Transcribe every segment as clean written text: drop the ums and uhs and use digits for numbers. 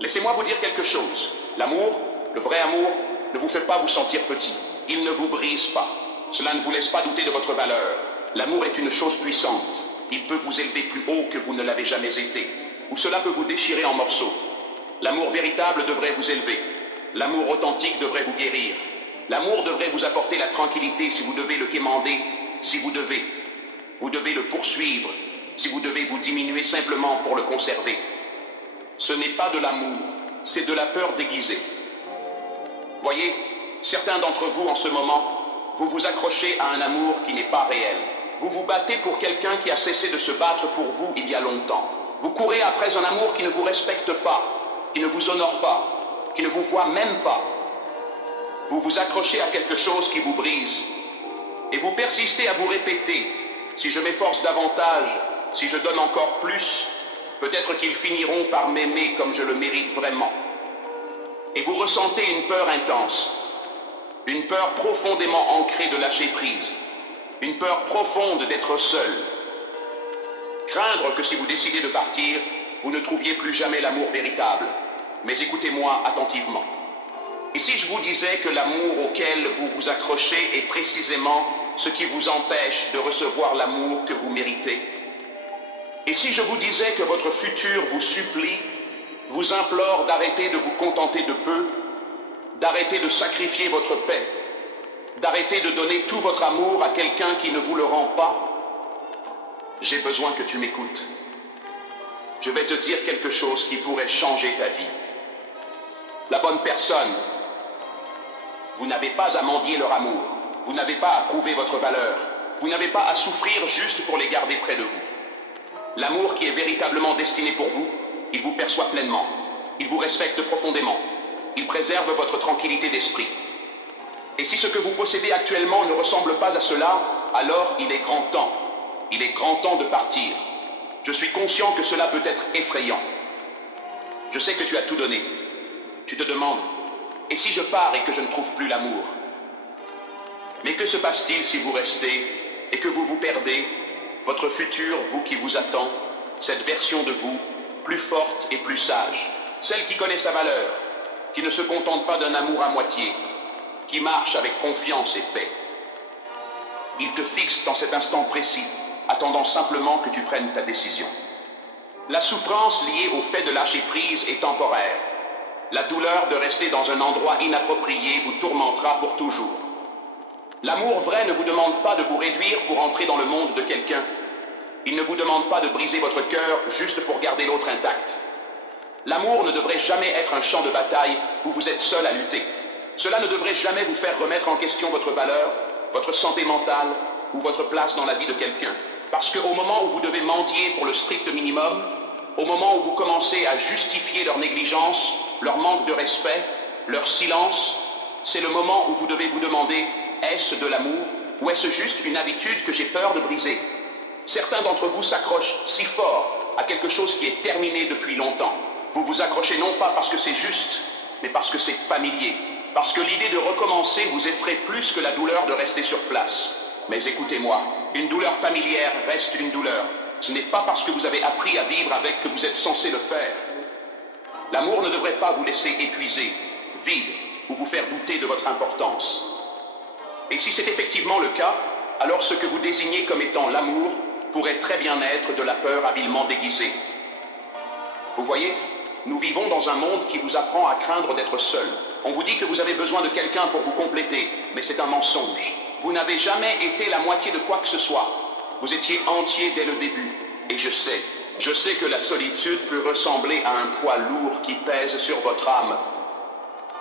Laissez-moi vous dire quelque chose. L'amour, le vrai amour, ne vous fait pas vous sentir petit. Il ne vous brise pas. Cela ne vous laisse pas douter de votre valeur. L'amour est une chose puissante. Il peut vous élever plus haut que vous ne l'avez jamais été. Ou cela peut vous déchirer en morceaux. L'amour véritable devrait vous élever. L'amour authentique devrait vous guérir. L'amour devrait vous apporter la tranquillité si vous devez le quémander, si vous devez. Vous devez le poursuivre, si vous devez vous diminuer simplement pour le conserver. Ce n'est pas de l'amour, c'est de la peur déguisée. Voyez, certains d'entre vous en ce moment, vous vous accrochez à un amour qui n'est pas réel. Vous vous battez pour quelqu'un qui a cessé de se battre pour vous il y a longtemps. Vous courez après un amour qui ne vous respecte pas, qui ne vous honore pas, qui ne vous voit même pas. Vous vous accrochez à quelque chose qui vous brise. Et vous persistez à vous répéter, si je m'efforce davantage, si je donne encore plus, peut-être qu'ils finiront par m'aimer comme je le mérite vraiment. Et vous ressentez une peur intense, une peur profondément ancrée de lâcher prise, une peur profonde d'être seul. Craindre que si vous décidez de partir, vous ne trouviez plus jamais l'amour véritable. Mais écoutez-moi attentivement. Et si je vous disais que l'amour auquel vous vous accrochez est précisément ce qui vous empêche de recevoir l'amour que vous méritez? Et si je vous disais que votre futur vous supplie, vous implore d'arrêter de vous contenter de peu, d'arrêter de sacrifier votre paix, d'arrêter de donner tout votre amour à quelqu'un qui ne vous le rend pas? J'ai besoin que tu m'écoutes. Je vais te dire quelque chose qui pourrait changer ta vie. La bonne personne, vous n'avez pas à mendier leur amour, vous n'avez pas à prouver votre valeur, vous n'avez pas à souffrir juste pour les garder près de vous. L'amour qui est véritablement destiné pour vous, il vous perçoit pleinement, il vous respecte profondément, il préserve votre tranquillité d'esprit. Et si ce que vous possédez actuellement ne ressemble pas à cela, alors il est grand temps de partir. Je suis conscient que cela peut être effrayant. Je sais que tu as tout donné. Tu te demandes, et si je pars et que je ne trouve plus l'amour? Mais que se passe-t-il si vous restez et que vous vous perdez? Votre futur, vous qui vous attend, cette version de vous, plus forte et plus sage, celle qui connaît sa valeur, qui ne se contente pas d'un amour à moitié, qui marche avec confiance et paix. Il te fixe dans cet instant précis, attendant simplement que tu prennes ta décision. La souffrance liée au fait de lâcher prise est temporaire. La douleur de rester dans un endroit inapproprié vous tourmentera pour toujours. L'amour vrai ne vous demande pas de vous réduire pour entrer dans le monde de quelqu'un. Il ne vous demande pas de briser votre cœur juste pour garder l'autre intact. L'amour ne devrait jamais être un champ de bataille où vous êtes seul à lutter. Cela ne devrait jamais vous faire remettre en question votre valeur, votre santé mentale ou votre place dans la vie de quelqu'un. Parce qu'au moment où vous devez mendier pour le strict minimum, au moment où vous commencez à justifier leur négligence, leur manque de respect, leur silence, c'est le moment où vous devez vous demander, est-ce de l'amour ou est-ce juste une habitude que j'ai peur de briser? Certains d'entre vous s'accrochent si fort à quelque chose qui est terminé depuis longtemps. Vous vous accrochez non pas parce que c'est juste, mais parce que c'est familier. Parce que l'idée de recommencer vous effraie plus que la douleur de rester sur place. Mais écoutez-moi, une douleur familière reste une douleur. Ce n'est pas parce que vous avez appris à vivre avec que vous êtes censé le faire. L'amour ne devrait pas vous laisser épuisé, vide, ou vous faire douter de votre importance. Et si c'est effectivement le cas, alors ce que vous désignez comme étant l'amour pourrait très bien être de la peur habilement déguisée. Vous voyez, nous vivons dans un monde qui vous apprend à craindre d'être seul. On vous dit que vous avez besoin de quelqu'un pour vous compléter, mais c'est un mensonge. Vous n'avez jamais été la moitié de quoi que ce soit. Vous étiez entier dès le début. Et je sais que la solitude peut ressembler à un poids lourd qui pèse sur votre âme.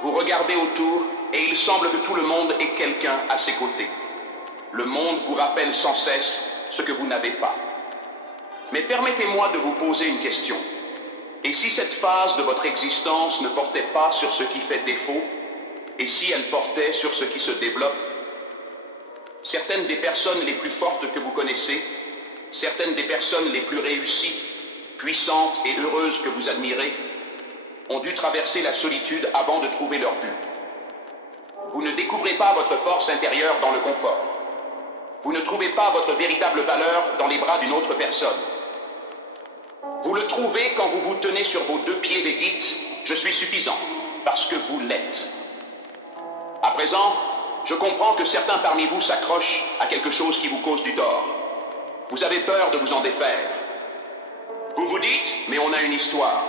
Vous regardez autour et il semble que tout le monde ait quelqu'un à ses côtés. Le monde vous rappelle sans cesse ce que vous n'avez pas. Mais permettez-moi de vous poser une question. Et si cette phase de votre existence ne portait pas sur ce qui fait défaut, et si elle portait sur ce qui se développe? Certaines des personnes les plus fortes que vous connaissez, certaines des personnes les plus réussies, puissantes et heureuses que vous admirez, ont dû traverser la solitude avant de trouver leur but. Vous ne découvrez pas votre force intérieure dans le confort. Vous ne trouvez pas votre véritable valeur dans les bras d'une autre personne. Vous le trouvez quand vous vous tenez sur vos deux pieds et dites je suis suffisant, parce que vous l'êtes. À présent, je comprends que certains parmi vous s'accrochent à quelque chose qui vous cause du tort. Vous avez peur de vous en défaire. Vous vous dites, mais on a une histoire.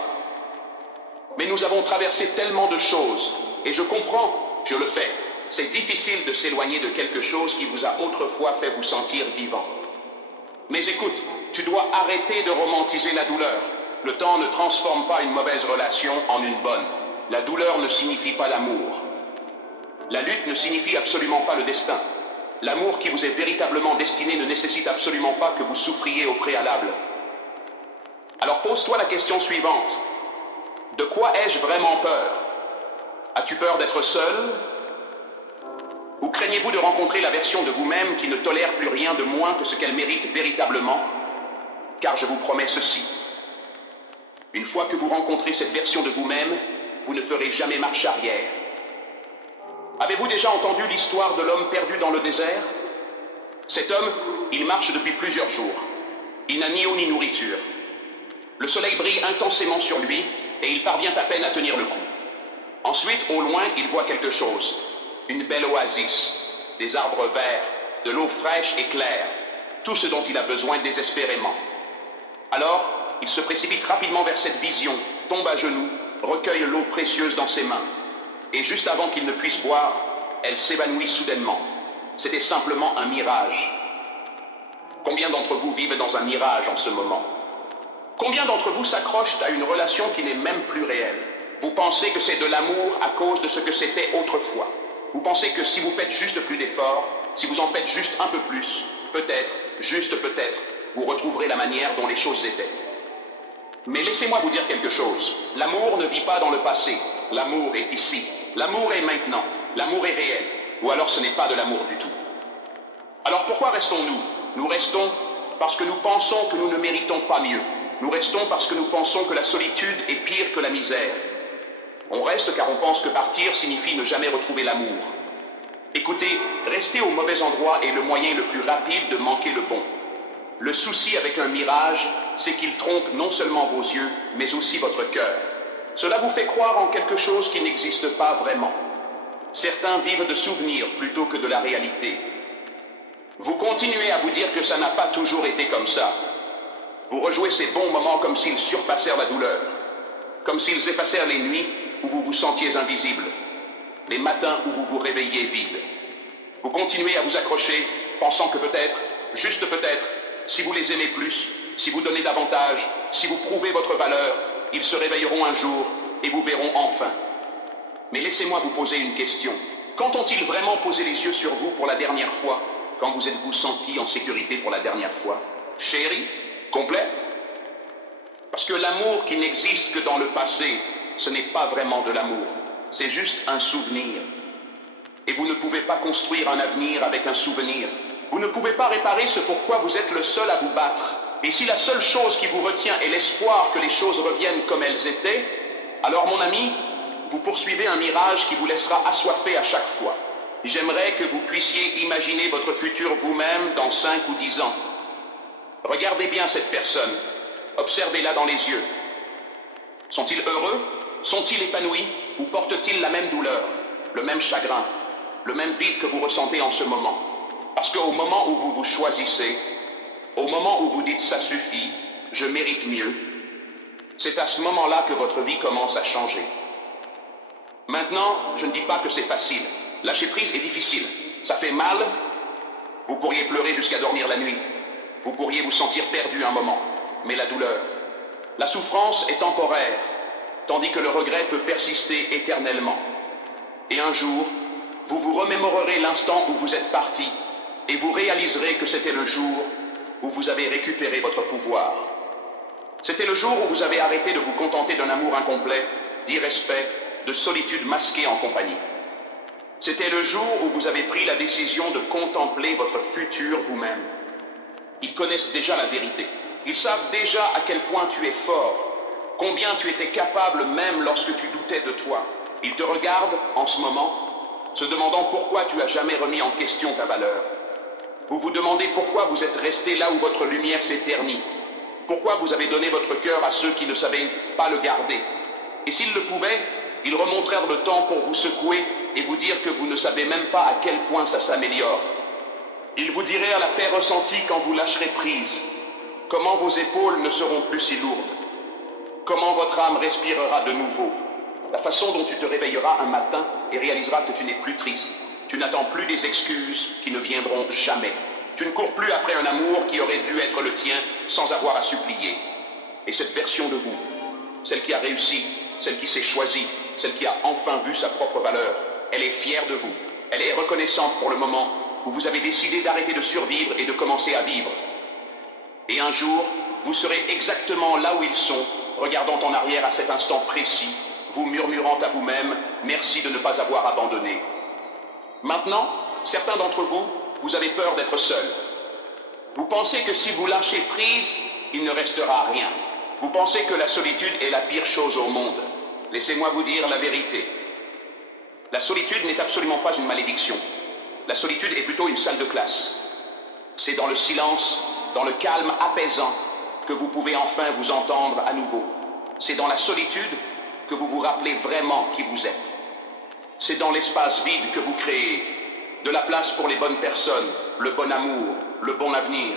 Mais nous avons traversé tellement de choses, et je comprends, je le fais. C'est difficile de s'éloigner de quelque chose qui vous a autrefois fait vous sentir vivant. Mais écoute, tu dois arrêter de romantiser la douleur. Le temps ne transforme pas une mauvaise relation en une bonne. La douleur ne signifie pas l'amour. La lutte ne signifie absolument pas le destin. L'amour qui vous est véritablement destiné ne nécessite absolument pas que vous souffriez au préalable. Alors pose-toi la question suivante. De quoi ai-je vraiment peur? As-tu peur d'être seul? Ou craignez-vous de rencontrer la version de vous-même qui ne tolère plus rien de moins que ce qu'elle mérite véritablement? Car je vous promets ceci. Une fois que vous rencontrez cette version de vous-même, vous ne ferez jamais marche arrière. Avez-vous déjà entendu l'histoire de l'homme perdu dans le désert? Cet homme, il marche depuis plusieurs jours. Il n'a ni eau ni nourriture. Le soleil brille intensément sur lui et il parvient à peine à tenir le coup. Ensuite, au loin, il voit quelque chose. Une belle oasis, des arbres verts, de l'eau fraîche et claire, tout ce dont il a besoin désespérément. Alors, il se précipite rapidement vers cette vision, tombe à genoux, recueille l'eau précieuse dans ses mains. Et juste avant qu'il ne puisse boire, elle s'évanouit soudainement. C'était simplement un mirage. Combien d'entre vous vivent dans un mirage en ce moment? Combien d'entre vous s'accrochent à une relation qui n'est même plus réelle? Vous pensez que c'est de l'amour à cause de ce que c'était autrefois. Vous pensez que si vous faites juste plus d'efforts, si vous en faites juste un peu plus, peut-être, juste peut-être, vous retrouverez la manière dont les choses étaient. Mais laissez-moi vous dire quelque chose. L'amour ne vit pas dans le passé. L'amour est ici. L'amour est maintenant. L'amour est réel. Ou alors ce n'est pas de l'amour du tout. Alors pourquoi restons-nous? Nous restons parce que nous pensons que nous ne méritons pas mieux. Nous restons parce que nous pensons que la solitude est pire que la misère. On reste car on pense que partir signifie ne jamais retrouver l'amour. Écoutez, rester au mauvais endroit est le moyen le plus rapide de manquer le bon. Le souci avec un mirage, c'est qu'il trompe non seulement vos yeux, mais aussi votre cœur. Cela vous fait croire en quelque chose qui n'existe pas vraiment. Certains vivent de souvenirs plutôt que de la réalité. Vous continuez à vous dire que ça n'a pas toujours été comme ça. Vous rejouez ces bons moments comme s'ils surpassèrent la douleur, comme s'ils effacèrent les nuits où vous vous sentiez invisible, les matins où vous vous réveilliez vide. Vous continuez à vous accrocher, pensant que peut-être, juste peut-être, si vous les aimez plus, si vous donnez davantage, si vous prouvez votre valeur, ils se réveilleront un jour et vous verront enfin. Mais laissez-moi vous poser une question. Quand ont-ils vraiment posé les yeux sur vous pour la dernière fois? Quand vous êtes-vous senti en sécurité pour la dernière fois? Chéri? Complet? Parce que l'amour qui n'existe que dans le passé, ce n'est pas vraiment de l'amour. C'est juste un souvenir. Et vous ne pouvez pas construire un avenir avec un souvenir. Vous ne pouvez pas réparer ce pourquoi vous êtes le seul à vous battre. Et si la seule chose qui vous retient est l'espoir que les choses reviennent comme elles étaient, alors mon ami, vous poursuivez un mirage qui vous laissera assoiffé à chaque fois. J'aimerais que vous puissiez imaginer votre futur vous-même dans 5 ou 10 ans. Regardez bien cette personne. Observez-la dans les yeux. Sont-ils heureux? Sont-ils épanouis? Ou portent-ils la même douleur, le même chagrin, le même vide que vous ressentez en ce moment? Parce qu'au moment où vous vous choisissez, au moment où vous dites « ça suffit, je mérite mieux », c'est à ce moment-là que votre vie commence à changer. Maintenant, je ne dis pas que c'est facile. Lâcher prise est difficile. Ça fait mal. Vous pourriez pleurer jusqu'à dormir la nuit. Vous pourriez vous sentir perdu un moment. Mais la douleur, la souffrance est temporaire, tandis que le regret peut persister éternellement. Et un jour, vous vous remémorerez l'instant où vous êtes parti et vous réaliserez que c'était le jour où vous avez récupéré votre pouvoir. C'était le jour où vous avez arrêté de vous contenter d'un amour incomplet, d'irrespect, de solitude masquée en compagnie. C'était le jour où vous avez pris la décision de contempler votre futur vous-même. Ils connaissent déjà la vérité. Ils savent déjà à quel point tu es fort, combien tu étais capable même lorsque tu doutais de toi. Ils te regardent en ce moment, se demandant pourquoi tu n'as jamais remis en question ta valeur. Vous vous demandez pourquoi vous êtes resté là où votre lumière s'est ternie, pourquoi vous avez donné votre cœur à ceux qui ne savaient pas le garder. Et s'ils le pouvaient, ils remontèrent le temps pour vous secouer et vous dire que vous ne savez même pas à quel point ça s'améliore. Ils vous diraient à la paix ressentie quand vous lâcherez prise, comment vos épaules ne seront plus si lourdes, comment votre âme respirera de nouveau, la façon dont tu te réveilleras un matin et réaliseras que tu n'es plus triste. Tu n'attends plus des excuses qui ne viendront jamais. Tu ne cours plus après un amour qui aurait dû être le tien sans avoir à supplier. Et cette version de vous, celle qui a réussi, celle qui s'est choisie, celle qui a enfin vu sa propre valeur, elle est fière de vous. Elle est reconnaissante pour le moment où vous avez décidé d'arrêter de survivre et de commencer à vivre. Et un jour, vous serez exactement là où ils sont, regardant en arrière à cet instant précis, vous murmurant à vous-même « Merci de ne pas avoir abandonné ». Maintenant, certains d'entre vous, vous avez peur d'être seuls. Vous pensez que si vous lâchez prise, il ne restera rien. Vous pensez que la solitude est la pire chose au monde. Laissez-moi vous dire la vérité. La solitude n'est absolument pas une malédiction. La solitude est plutôt une salle de classe. C'est dans le silence, dans le calme apaisant, que vous pouvez enfin vous entendre à nouveau. C'est dans la solitude que vous vous rappelez vraiment qui vous êtes. C'est dans l'espace vide que vous créez de la place pour les bonnes personnes, le bon amour, le bon avenir.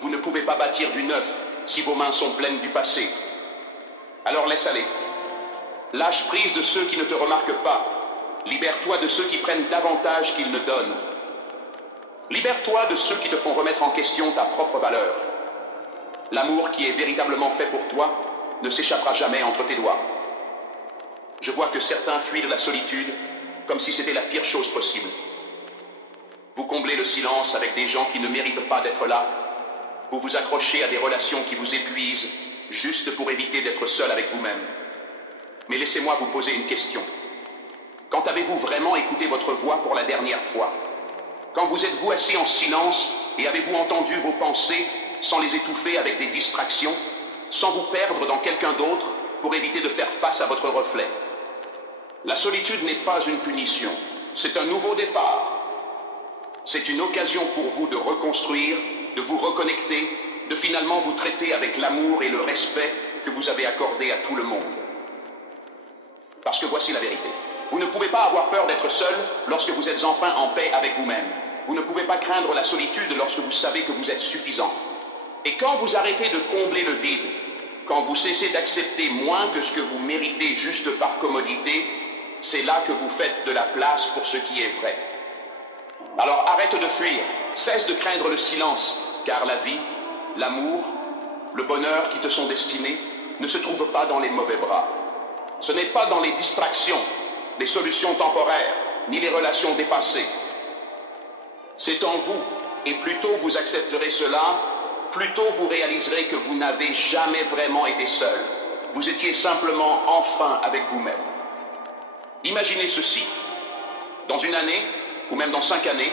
Vous ne pouvez pas bâtir du neuf si vos mains sont pleines du passé. Alors laisse aller. Lâche prise de ceux qui ne te remarquent pas. Libère-toi de ceux qui prennent davantage qu'ils ne donnent. Libère-toi de ceux qui te font remettre en question ta propre valeur. L'amour qui est véritablement fait pour toi ne s'échappera jamais entre tes doigts. Je vois que certains fuient de la solitude comme si c'était la pire chose possible. Vous comblez le silence avec des gens qui ne méritent pas d'être là. Vous vous accrochez à des relations qui vous épuisent, juste pour éviter d'être seul avec vous-même. Mais laissez-moi vous poser une question. Quand avez-vous vraiment écouté votre voix pour la dernière fois? Quand vous êtes-vous assis en silence et avez-vous entendu vos pensées sans les étouffer avec des distractions, sans vous perdre dans quelqu'un d'autre pour éviter de faire face à votre reflet? La solitude n'est pas une punition, c'est un nouveau départ. C'est une occasion pour vous de reconstruire, de vous reconnecter, de finalement vous traiter avec l'amour et le respect que vous avez accordé à tout le monde. Parce que voici la vérité. Vous ne pouvez pas avoir peur d'être seul lorsque vous êtes enfin en paix avec vous-même. Vous ne pouvez pas craindre la solitude lorsque vous savez que vous êtes suffisant. Et quand vous arrêtez de combler le vide, quand vous cessez d'accepter moins que ce que vous méritez juste par commodité, c'est là que vous faites de la place pour ce qui est vrai. Alors arrête de fuir, cesse de craindre le silence, car la vie, l'amour, le bonheur qui te sont destinés ne se trouvent pas dans les mauvais bras. Ce n'est pas dans les distractions, les solutions temporaires, ni les relations dépassées. C'est en vous, et plus tôt vous accepterez cela, plus tôt vous réaliserez que vous n'avez jamais vraiment été seul. Vous étiez simplement enfin avec vous-même. Imaginez ceci. Dans une année, ou même dans 5 années,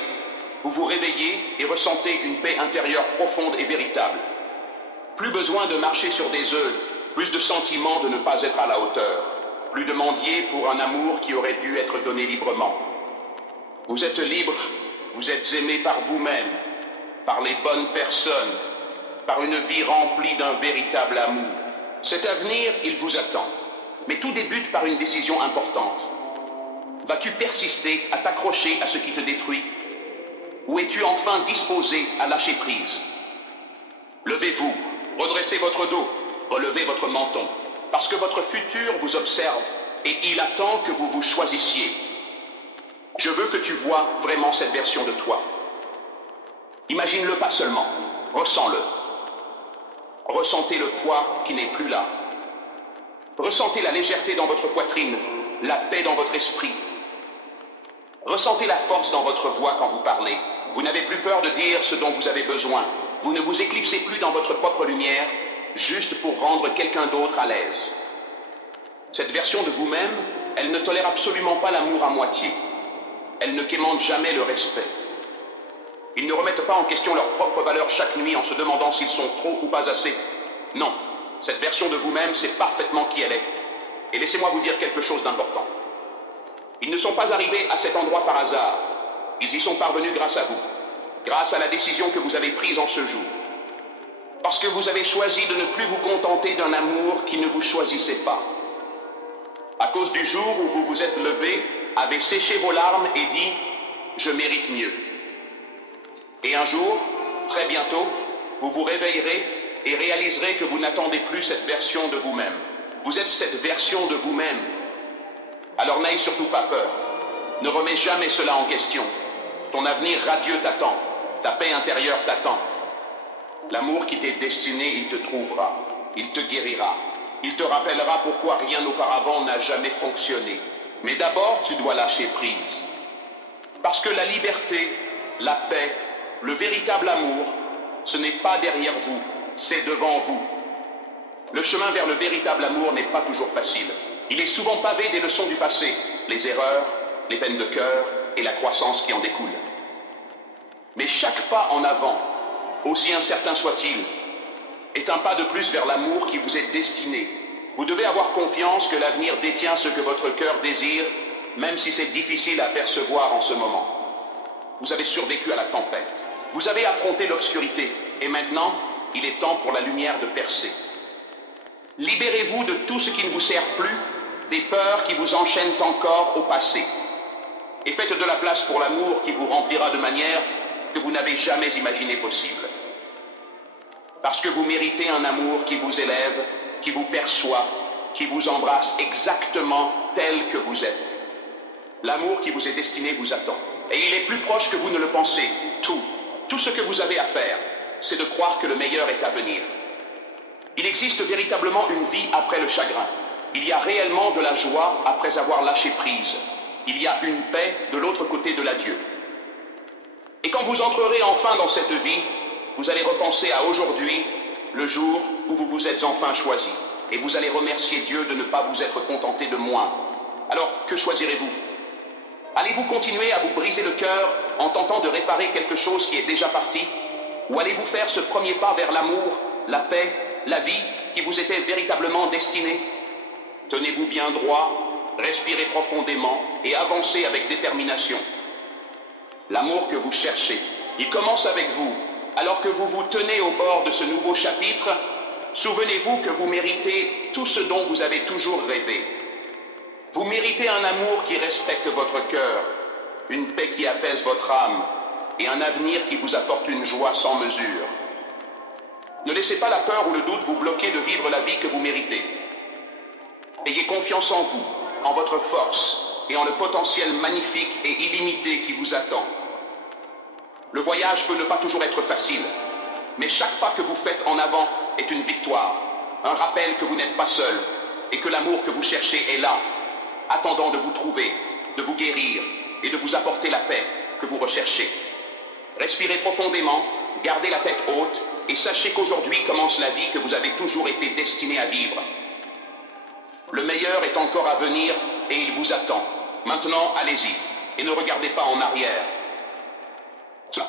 vous vous réveillez et ressentez une paix intérieure profonde et véritable. Plus besoin de marcher sur des œufs, plus de sentiment de ne pas être à la hauteur, plus de mendier pour un amour qui aurait dû être donné librement. Vous êtes libre, vous êtes aimé par vous-même, par les bonnes personnes, par une vie remplie d'un véritable amour. Cet avenir, il vous attend. Mais tout débute par une décision importante. Vas-tu persister à t'accrocher à ce qui te détruit? Ou es-tu enfin disposé à lâcher prise? Levez-vous, redressez votre dos, relevez votre menton, parce que votre futur vous observe et il attend que vous vous choisissiez. Je veux que tu vois vraiment cette version de toi. Imagine-le pas seulement, ressens-le. Ressentez le poids qui n'est plus là. Ressentez la légèreté dans votre poitrine, la paix dans votre esprit. Ressentez la force dans votre voix quand vous parlez. Vous n'avez plus peur de dire ce dont vous avez besoin. Vous ne vous éclipsez plus dans votre propre lumière, juste pour rendre quelqu'un d'autre à l'aise. Cette version de vous-même, elle ne tolère absolument pas l'amour à moitié. Elle ne quémande jamais le respect. Ils ne remettent pas en question leur propre valeur chaque nuit en se demandant s'ils sont trop ou pas assez. Non, cette version de vous-même sait parfaitement qui elle est. Et laissez-moi vous dire quelque chose d'important. Ils ne sont pas arrivés à cet endroit par hasard. Ils y sont parvenus grâce à vous, grâce à la décision que vous avez prise en ce jour. Parce que vous avez choisi de ne plus vous contenter d'un amour qui ne vous choisissait pas. à cause du jour où vous vous êtes levé, avez séché vos larmes et dit « Je mérite mieux ». Et un jour, très bientôt, vous vous réveillerez et réaliserez que vous n'attendez plus cette version de vous-même. Vous êtes cette version de vous-même. Alors n'aie surtout pas peur. Ne remets jamais cela en question. Ton avenir radieux t'attend. Ta paix intérieure t'attend. L'amour qui t'est destiné, il te trouvera. Il te guérira. Il te rappellera pourquoi rien auparavant n'a jamais fonctionné. Mais d'abord, tu dois lâcher prise. Parce que la liberté, la paix, le véritable amour, ce n'est pas derrière vous, c'est devant vous. Le chemin vers le véritable amour n'est pas toujours facile. Il est souvent pavé des leçons du passé, les erreurs, les peines de cœur et la croissance qui en découle. Mais chaque pas en avant, aussi incertain soit-il, est un pas de plus vers l'amour qui vous est destiné. Vous devez avoir confiance que l'avenir détient ce que votre cœur désire, même si c'est difficile à percevoir en ce moment. Vous avez survécu à la tempête. Vous avez affronté l'obscurité. Et maintenant, il est temps pour la lumière de percer. Libérez-vous de tout ce qui ne vous sert plus, des peurs qui vous enchaînent encore au passé. Et faites de la place pour l'amour qui vous remplira de manière que vous n'avez jamais imaginé possible. Parce que vous méritez un amour qui vous élève, qui vous perçoit, qui vous embrasse exactement tel que vous êtes. L'amour qui vous est destiné vous attend. Et il est plus proche que vous ne le pensez. Tout ce que vous avez à faire, c'est de croire que le meilleur est à venir. Il existe véritablement une vie après le chagrin. Il y a réellement de la joie après avoir lâché prise. Il y a une paix de l'autre côté de l'adieu. Et quand vous entrerez enfin dans cette vie, vous allez repenser à aujourd'hui, le jour où vous vous êtes enfin choisi. Et vous allez remercier Dieu de ne pas vous être contenté de moins. Alors, que choisirez-vous? Allez-vous continuer à vous briser le cœur en tentant de réparer quelque chose qui est déjà parti? Ou allez-vous faire ce premier pas vers l'amour, la paix, la vie qui vous était véritablement destinée? Tenez-vous bien droit, respirez profondément et avancez avec détermination. L'amour que vous cherchez, il commence avec vous. Alors que vous vous tenez au bord de ce nouveau chapitre, souvenez-vous que vous méritez tout ce dont vous avez toujours rêvé. Vous méritez un amour qui respecte votre cœur, une paix qui apaise votre âme et un avenir qui vous apporte une joie sans mesure. Ne laissez pas la peur ou le doute vous bloquer de vivre la vie que vous méritez. Ayez confiance en vous, en votre force et en le potentiel magnifique et illimité qui vous attend. Le voyage peut ne pas toujours être facile, mais chaque pas que vous faites en avant est une victoire, un rappel que vous n'êtes pas seul et que l'amour que vous cherchez est là, attendant de vous trouver, de vous guérir et de vous apporter la paix que vous recherchez. Respirez profondément, gardez la tête haute et sachez qu'aujourd'hui commence la vie que vous avez toujours été destiné à vivre. Le meilleur est encore à venir et il vous attend. Maintenant, allez-y et ne regardez pas en arrière. Ça.